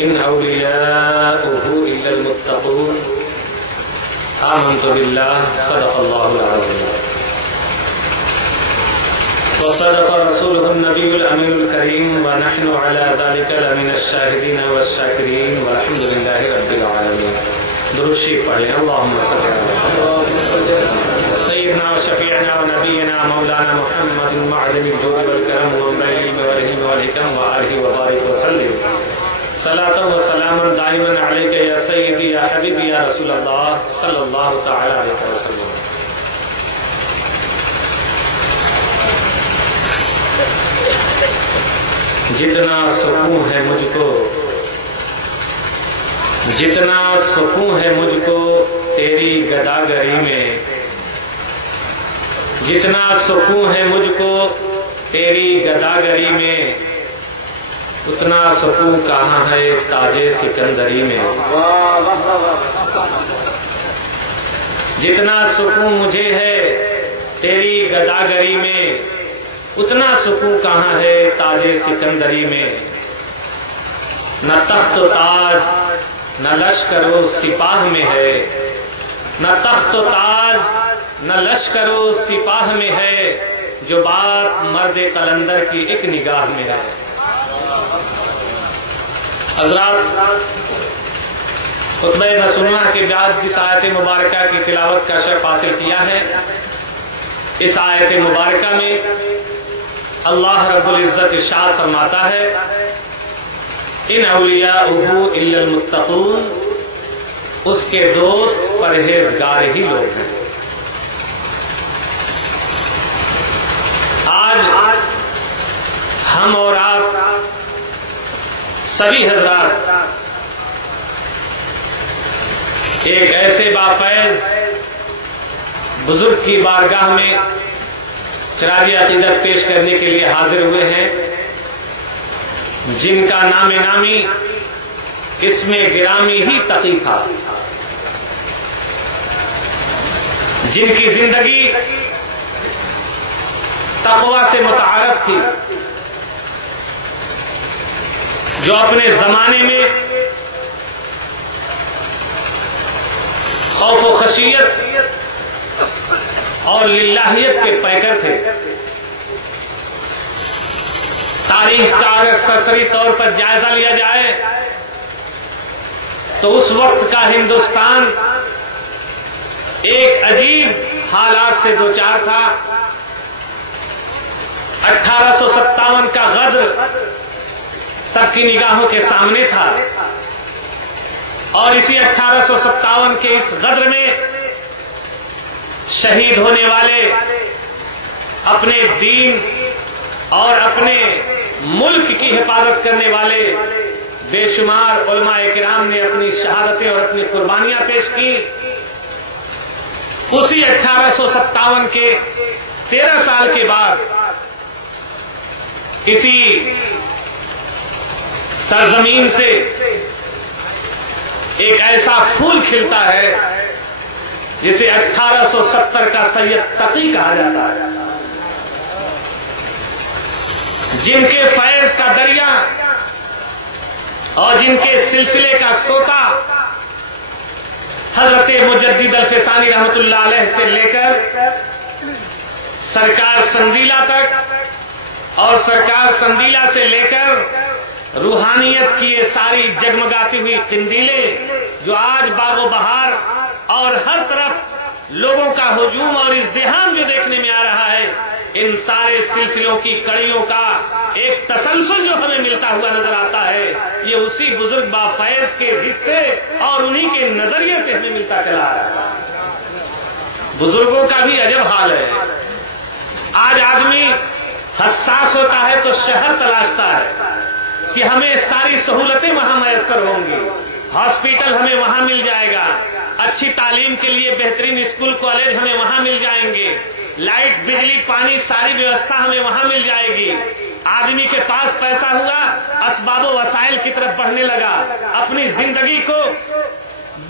إن أولياؤه إلا المتقون آمنت بالله صدق الله العظيم وصدق رسوله النبي الأمين الكريم ونحن على ذلك لمن الشاهدين والشاكرين والحمد لله رب العالمين. درود شریف پڑھ لیں. اللهم صل على سيدنا وشفيعنا ونبينا مولانا محمد معدن الجود والكرم ومنبع العلم والحلم والحكم وآله وبارك وسلم صلاة وسلاما دائما عليك يا سيدي يا حبيبي يا رسول الله صلى الله تعالى عليه وسلم. جتنا سکون ہے مجھ کو، جتنا سکون ہے مجھ کو تیری گداگری میں، جتنا سکون ہے مجھ کو تیری گداگری میں، اتنا سکون کہاں ہے تاج سکندری میں. جتنا سکون مجھے ہے تیری گداگری میں، اتنا سکون کہاں ہے تاج سکندری میں. نہ تخت و تاج نہ لشکر و سپاہ میں ہے، نہ تخت و تاج نہ لشکر و سپاہ میں ہے، جو بات مرد قلندر کی ایک نگاہ میں ہے. حضرات، خطبہ نصرہ کے بعد جس آیت مبارکہ کی تلاوت کا شرف حاصل کیا ہے، اس آیت مبارکہ میں اللہ رب العزت ارشاد فرماتا ہے ان اولیاؤہ الا المتقون، اس کے دوست پرہیزگار ہی لوگ ہیں. آج ہم اور آپ سبھی حضرات ایک ایسے بافیض بزرگ کی بارگاہ میں چراغ عقیدت پیش کرنے کے لیے حاضر ہوئے ہیں، جن کا نام نامی اسم گرامی ہی تقی تھا، جن کی زندگی تقوی سے متعارف تھی، جو اپنے زمانے میں خوف و خشیت اور للہیت کے پیکر تھے. تاریخ کا اگر سرسری طور پر جائزہ لیا جائے تو اس وقت کا ہندوستان ایک عجیب حالات سے دوچار تھا. 1857 کا غدر سب کی نگاہوں کے سامنے تھا، اور اسی 1857 کے اس غدر میں شہید ہونے والے اپنے دین اور اپنے ملک کی حفاظت کرنے والے بے شمار علماء کرام نے اپنی شہادتیں اور اپنی قربانیاں پیش کی. اسی 1857 کے 13 سال کے بعد کسی سرزمین سے ایک ایسا پھول کھلتا ہے جسے 1870 کا سید تقی کہا جاتا ہے، جن کے فیض کا دریا اور جن کے سلسلے کا سوتا حضرت مجدد الفسانی رحمت اللہ علیہ سے لے کر سرکار سندیلا تک، اور سرکار سندیلا سے لے کر روحانیت کی یہ ساری جگمگاتی ہوئی قندیلیں جو آج باغ و بہار اور ہر طرف لوگوں کا ہجوم اور ازدحام جو دیکھنے میں آ رہا ہے، ان سارے سلسلوں کی کڑیوں کا ایک تسلسل جو ہمیں ملتا ہوا نظر آتا ہے، یہ اسی بزرگ بافیض کے حصے اور انہی کے نظریے سے ہمیں ملتا چلا رہا ہے. بزرگوں کا بھی عجب حال ہے. آج آدمی حساس ہوتا ہے تو شہر تلاشتا ہے کہ ہمیں ساری سہولتیں وہاں میسر ہوں گی، ہاسپٹل ہمیں وہاں مل جائے گا، اچھی تعلیم کے لیے بہترین اسکول کالج ہمیں وہاں مل جائیں گے، لائٹ بجلی پانی ساری ویوستھا ہمیں وہاں مل جائے گی. آدمی کے پاس پیسہ ہوا، اسباب و وسائل کی طرف بڑھنے لگا، اپنی زندگی کو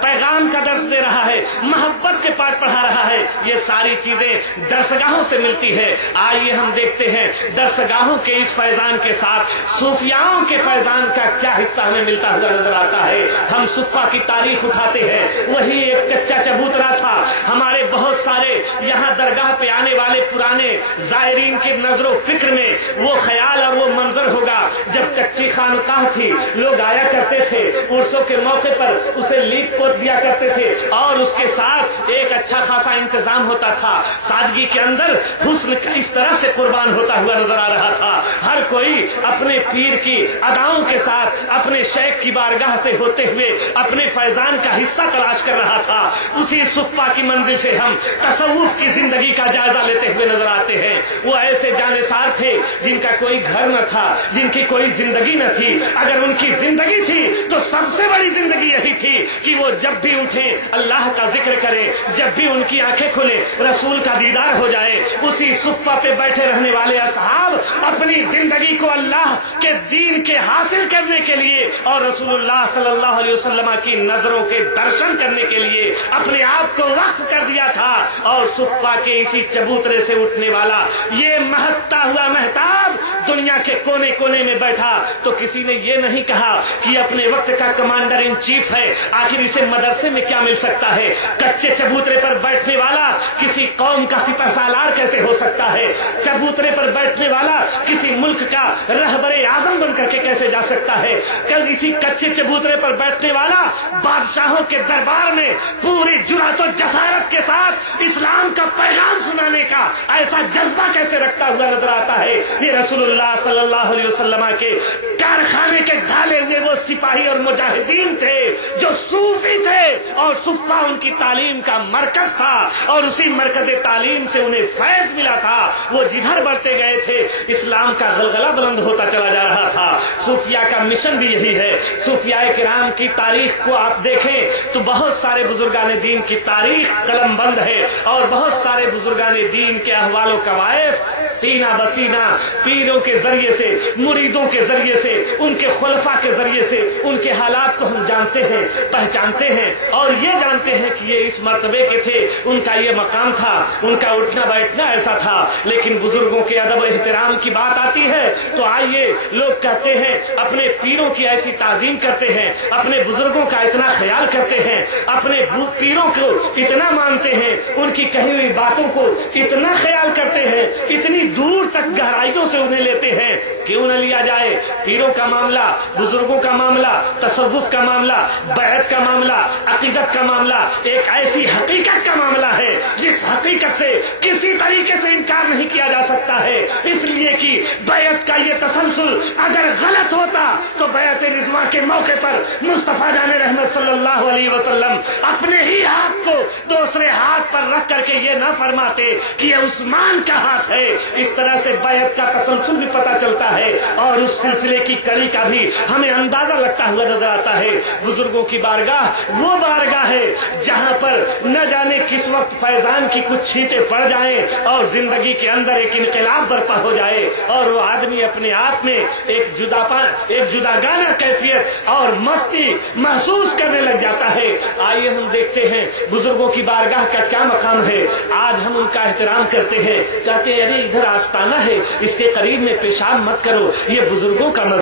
پیغام کا درس دے رہا ہے، محبت کے پاٹ پڑھا رہا ہے، یہ ساری چیزیں درسگاہوں سے ملتی ہے۔ آئیے ہم دیکھتے ہیں درسگاہوں کے اس فیضان کے ساتھ صوفیاؤں کے فیضان کا کیا حصہ ہمیں ملتا ہوا نظر آتا ہے۔ ہم صفہ کی تاریخ اٹھاتے ہیں، وہی ایک کچا چبوترا تھا۔ ہمارے بہت سارے یہاں درگاہ پہ آنے والے پرانے زائرین کے نظر و فکر میں وہ خیال اور وہ منظر ہوگا جب کچی خانقاہ تھی، لوگ آیا کرتے تھے، عرسوں کے موقع پر اسے لیپ پوت دیا کرتے تھے اور اس کے ساتھ ایک اچھا خاصا انتظام ہوتا تھا، سادگی کے اندر حسن اس طرح سے قربان ہوتا ہوا نظر آ رہا تھا۔ ہر کوئی اپنے پیر کی اداؤں کے ساتھ اپنے شیخ کی بارگاہ سے ہوتے ہوئے اپنے فیضان کا حصہ تلاش کر رہا تھا۔ اسی صفہ کی منزل سے ہم تصوف کی زندگی کا جائزہ لیتے ہوئے نظر آتے ہیں۔ وہ ایسے جانثار تھے جن کا کوئی گھر نہ تھا، جن کی کوئی زندگی نہ تھی، اگر ان کی زندگی تھی تو سب سے بڑی زندگی یہی تھی کہ وہ جب بھی اٹھیں اللہ کا ذکر کریں، جب بھی ان کی آنکھیں کھلے رسول کا دیدار ہو جائے۔ اسی صفہ پہ بیٹھے رہنے والے اصحاب اپنی زندگی کو اللہ کے دین کے حاصل کرنے کے لیے اور رسول اللہ صلی اللہ علیہ وسلم کی نظروں کے درشن کرنے کے لیے اپنے آپ کو وقف کر دیا تھا۔ اور صفہ کے اسی چبوترے سے اٹھنے والا یہ مہکتا ہوا مہتاب دنیا کے کونے کونے میں بیٹھا تو کسی نے یہ نہیں کہا کہ اپنے وقت کا کمانڈر ان چیف ہے، آخر اسے مدرسے میں کیا مل سکتا ہے؟ کچے چبوترے پر بیٹھنے والا کسی قوم کا سپہ سالار کیسے ہو سکتا ہے؟ چبوترے پر بیٹھنے والا کسی ملک کا رہبر اعظم بن کر کے کیسے جا سکتا ہے؟ کل اسی کچے چبوترے پر بیٹھنے والا بادشاہوں کے دربار میں پوری جرأت و جسارت کے ساتھ اسلام کا پیغام سنانے کا ایسا جذبہ کیسے رکھتا ہوا نظر آتا ہے؟ یہ رسول اللہ صلی اللہ علیہ وسلم کے کارخانے کے ڈھالے ہوئے وہ سپاہی اور مجاہدین تھے جو صوفی تھے اور صفہ ان کی تعلیم کا مرکز تھا اور اسی مرکز تعلیم سے انہیں فیض ملا تھا۔ وہ جدھر بڑھتے گئے تھے اسلام کا غلغلہ بلند ہوتا چلا جا رہا تھا۔ صوفیہ کا مشن بھی یہی ہے۔ صوفیاء کرام کی تاریخ کو آپ دیکھیں تو بہت سارے بزرگان دین کی تاریخ قلم بند ہے اور بہت سارے بزرگان دین کے احوال و کوائف سینہ بسینہ پیروں کے ذریعے سے، مریدوں کے ذریعے سے، ان کے خلفاء کے ذریعے سے ان کے حالات کو ہم جانتے ہیں، پہچانتے ہیں اور یہ جانتے ہیں کہ یہ اس مرتبے کے تھے، ان کا یہ مقام تھا، ان کا اٹھنا بیٹھنا ایسا تھا۔ لیکن بزرگوں کے ادب و احترام کی بات آتی ہے تو آئیے لوگ کہتے ہیں اپنے پیروں کی ایسی تعظیم کرتے ہیں، اپنے بزرگوں کا اتنا خیال کرتے ہیں، اپنے پیروں کو اتنا مانتے ہیں، ان کی کہی ہوئی باتوں کو اتنا خیال کرتے ہیں، اتنی دور تک گہرائیوں سے انہیں لیتے ہیں۔ کیوں نہ لیا جائے؟ پیروں کا معاملہ، بزرگوں کا معاملہ، تصوف کا معاملہ، بیعت کا معاملہ، عقیدت کا معاملہ ایک ایسی حقیقت کا معاملہ ہے جس حقیقت سے کسی طریقے سے انکار نہیں کیا جا سکتا ہے، اس لیے کہ بیعت کا یہ تسلسل اگر غلط ہوتا تو بیعت رضوان کے موقع پر مصطفیٰ جان رحمت صلی اللہ علیہ وسلم اپنے ہی ہاتھ کو دوسرے ہاتھ پر رکھ کر کے یہ نہ فرماتے کہ یہ عثمان کا ہاتھ ہے۔ اس طرح سے بیعت کا تسلسل بھی پتہ چلتا ہے اور اس سلسلے کی کڑی کا بھی ہمیں اندازہ لگتا ہوا نظر آتا ہے۔ بزرگوں کی بارگاہ وہ بارگاہ ہے جہاں پر نہ جانے کس وقت فیضان کی کچھ چھینٹیں پڑ جائیں اور زندگی کے اندر ایک انقلاب برپا ہو جائے اور وہ آدمی اپنے آپ میں ایک جداگانہ کیفیت اور مستی محسوس کرنے لگ جاتا ہے۔ آئیے ہم دیکھتے ہیں بزرگوں کی بارگاہ کا کیا مقام ہے۔ آج ہم ان کا احترام کرتے ہیں، کہتے ہیں ارے ادھر آستانہ ہے، اس کے قریب میں پیشاب مت کرو، یہ بزرگوں کا